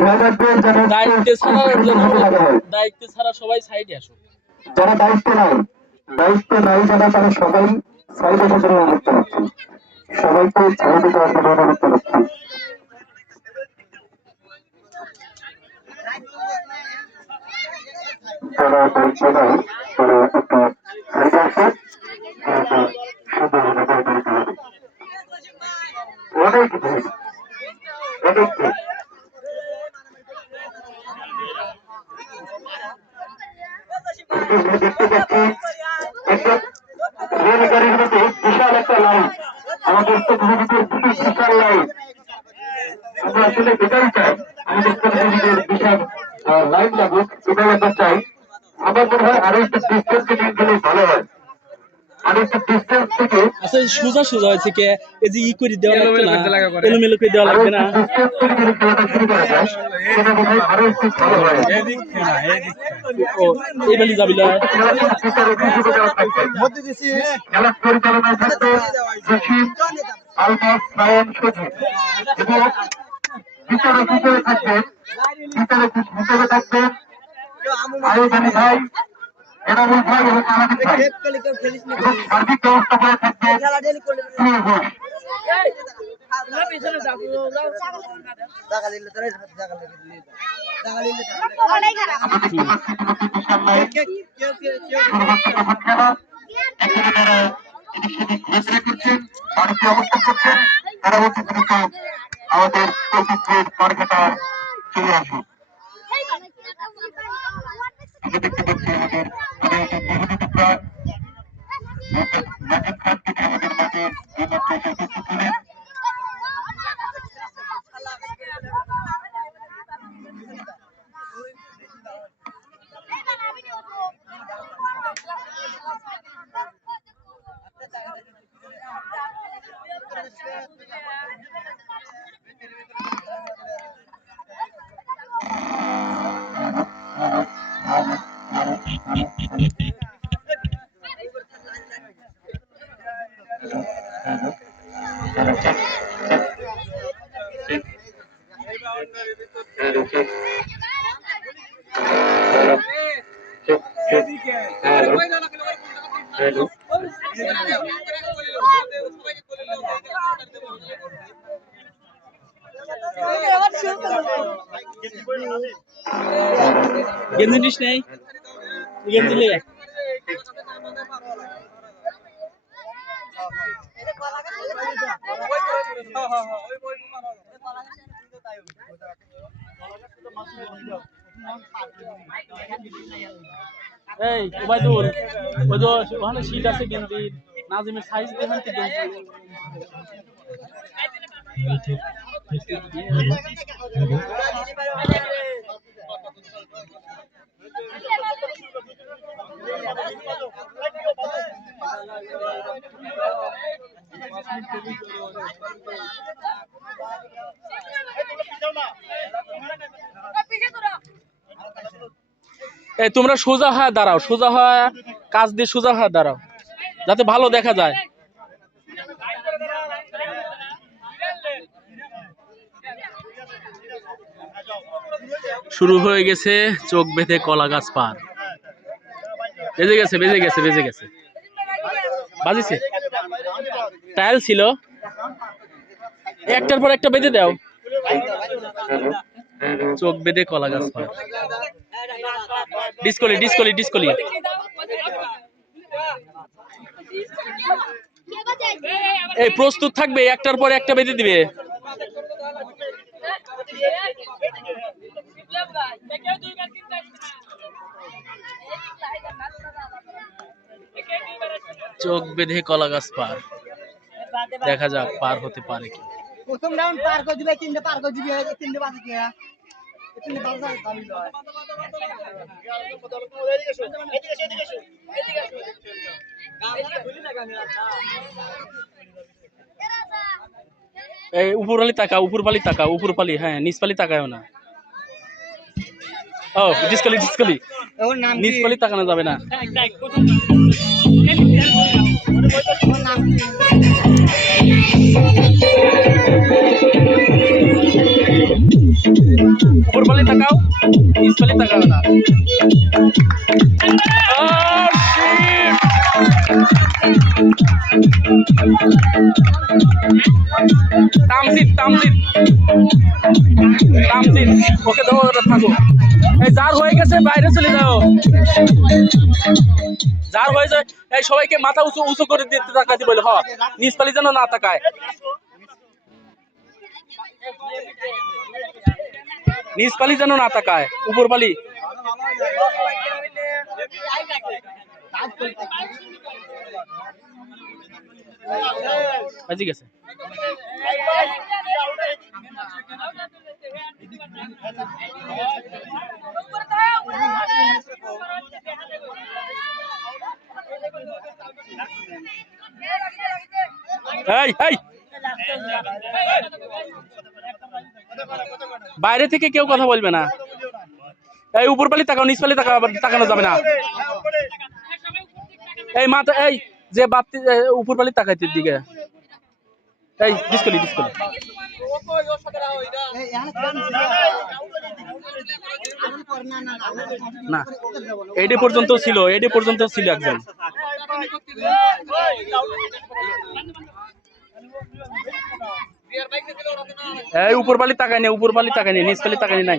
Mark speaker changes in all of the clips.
Speaker 1: দায়িত্বে ছাড়া। দায়িত্বে সবাই। সাইডে আসো
Speaker 2: যারা দায়িত্ব নাই দায়িত্ব নাই যারা তারা সবাই সাইড আসার জন্য অনুরোধ জানাচ্ছি সবাইকে সাইডে যাওয়ার জন্য অনুরোধ জানাচ্ছি যারা দায়িত্ব নাই তারা দেখতে পাচ্ছি একটা রেলগাড়ির একটা লাইন আমাদের প্রতিযোগীদের বিশাল লাইন আমরা আসলে এটাই চাই আমাদের প্রতিযোগীদের বিশাল লাইন লাগুক এটাই চাই আমার মনে হয় আরও একটু ডিস্টেন্স নিয়ে গেলে ভালো হয় আরও একটু ডিস্টেন্স থেকে
Speaker 1: আচ্ছা এই সোজা সোজা হয়েছে কে? এই যে ই করে দেওয়া লাগবে না। এলোমেলো করে। দেওয়া লাগবে না।
Speaker 2: ডিস্টেন্স থেকে যদি খেলাটা শুরু করা যায় সেটা মনে হয় আরও একটু ভালো হয়।
Speaker 1: ও এই বেলি যাবি না
Speaker 2: ভিতরে কিছু খেলা পরিচালনায় থাকবে জসিম সায়ন এবং থাকবেন থাকবেন আয়োজনী ভাই ভাই এবং আনাদি ভাই এবং সার্বিক ব্যবস্থাপনায় থাকবেন প্রিয় ঘোষ আমরা দেখতে পাচ্ছি ইতিমধ্যে বিশাল লাইন শুরু হচ্ছে हेलो
Speaker 1: गेंद नहीं নেই গেঞ্জি এই ওবাইদুল ওই তো ওখানে সিট আছে গেঞ্জি নাজিমের সাইজ দেখেন তো গেঞ্জি এই, তোমরা সোজা হয়ে দাঁড়াও, সোজা হয়ে কাজ দিয়ে সোজা হয়ে দাঁড়াও, যাতে ভালো দেখা যায়। শুরু হয়ে গেছে চোখ বেঁধে কলা গাছ পার। বেজে গেছে বেজে গেছে বেজে গেছে। বাজিছে? টাইল ছিল। একটার পর একটা বেঁধে দাও। চোখ বেঁধে কলা গাছ ডিসকলি ডিসকলি ডিসকলি। এই প্রস্তুত থাকবে, একটার পর একটা বেঁধে দিবে। চোখ বেঁধে কলা গাছ পার। দেখা যাক পার হতে পারে কি।
Speaker 3: প্রথম রাউন্ড পার করে দিবে তিনটে পার করে দিবে তিনটে বাজে কি?
Speaker 1: এই উপরপালি তাকা উপরপালি তাকা উপরপালি হ্যাঁ নিচপালি তাকায়ও না। ও ডিসকালি ডিসকালি।
Speaker 3: কি?
Speaker 1: নিচপালি তাকানো যাবে না। দাও থাকো। যার হয়ে গেছে, বাইরে চলে যাও। যার হয়ে যায়, এই সবাইকে মাথা উঁচু উঁচু করে দিতে তাকাতে বলে, হ। নিচপালি যেন না তাকায়। নিচপালি যেন না তাকায় উপরপালি বাজি গেছে। বাইরে থেকে কেউ কথা বলবে না। এই, উপরপালি তাকাও, নিচপালি তাকাও তাকানো যাবে না। এই মাথা এই, যে বাতি উপরপালি তাকাইতে দিকে। এই, ডিসকলি ডিসকলি।
Speaker 3: না,
Speaker 1: এডে পর্যন্ত ছিল, এডে পর্যন্ত ছিল একজন। এই উপরপালি তাকাই নেই উপরপালি তাকাই নেই নিচপালি তাকাই নাই।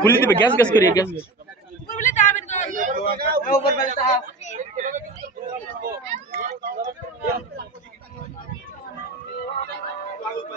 Speaker 1: খুলি দিবে গ্যাস গ্যাস করিয়ে গ্যাস
Speaker 3: বেলা তা এটা তো বেইমানি হলো ভাই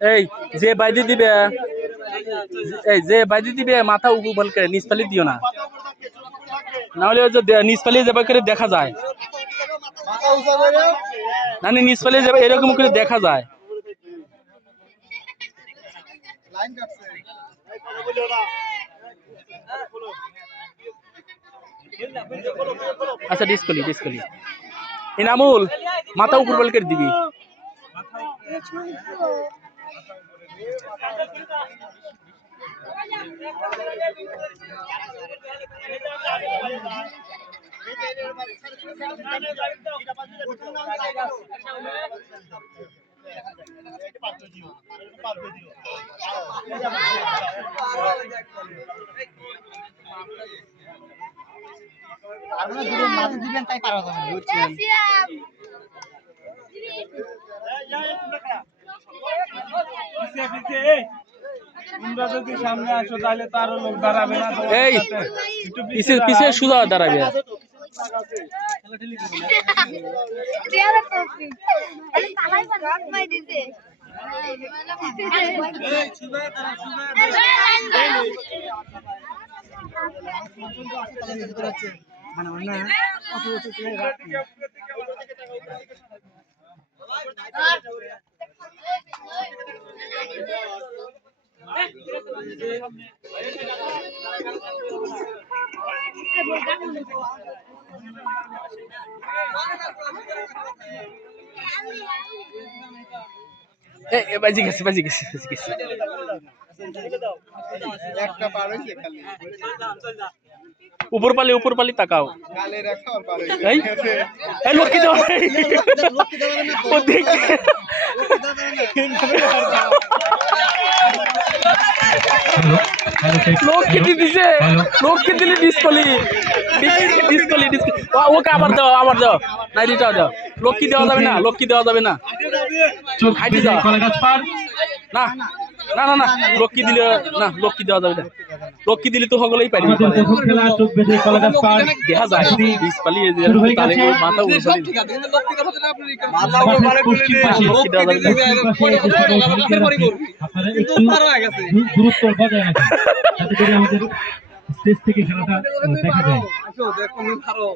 Speaker 1: এই যে বাইদি দিবে এই যে বাইদি দিবে মাথা উগু বল করে নিচপালি দিও না। নাহলে ওই যে নিচপালি যাবে করে দেখা যায়। না না, নিচপালি যাবে এরকম করে দেখা যায়। আচ্ছা ডিসকলি ডিসকলি ইনামুল মাথা উপর বল করে দিবি।
Speaker 3: আপনারা দূরে মাঝে
Speaker 4: সামনে আসো তাহলে তো আরও লোক দাঁড়াবে না
Speaker 1: এই
Speaker 4: সাথে। একটু
Speaker 1: পিছে পিছে সুদা দাঁড়াবে
Speaker 5: Tiada kopi.
Speaker 1: এ এ, বাজি গেছে বাজি গেছে বাজি গেছে
Speaker 4: একটা পার হয়েছে খালি।
Speaker 1: উপর পালি উপর পালি তাকাও।
Speaker 4: কালের একটা আর পার
Speaker 1: এই? এই লক্ষ্মী দেওয়া ও দেখে লক্ষ্মী দি দিছে। লক্ষ্মী দিলে ডিসকলি ডিসকলি ডিসকলি ওকে আবার দাও আবার দাও। নাই দিটাও দাও। লক্ষ্মী দেওয়া যাবে না? লক্ষ্মী দেওয়া যাবে না? যাও। না না না না। লক্ষ্মী দিলে না লক্ষ্মী দেওয়া যাবে না? লক্ষ্ী দিলে তো সকলেই পারি দেখা যায়। পালি। মাথা
Speaker 2: গুরুত্ব বজায় যাতে করে আমাদের স্টেজ থেকে খেলাটা দেখা যায়।
Speaker 4: দেখুন আরও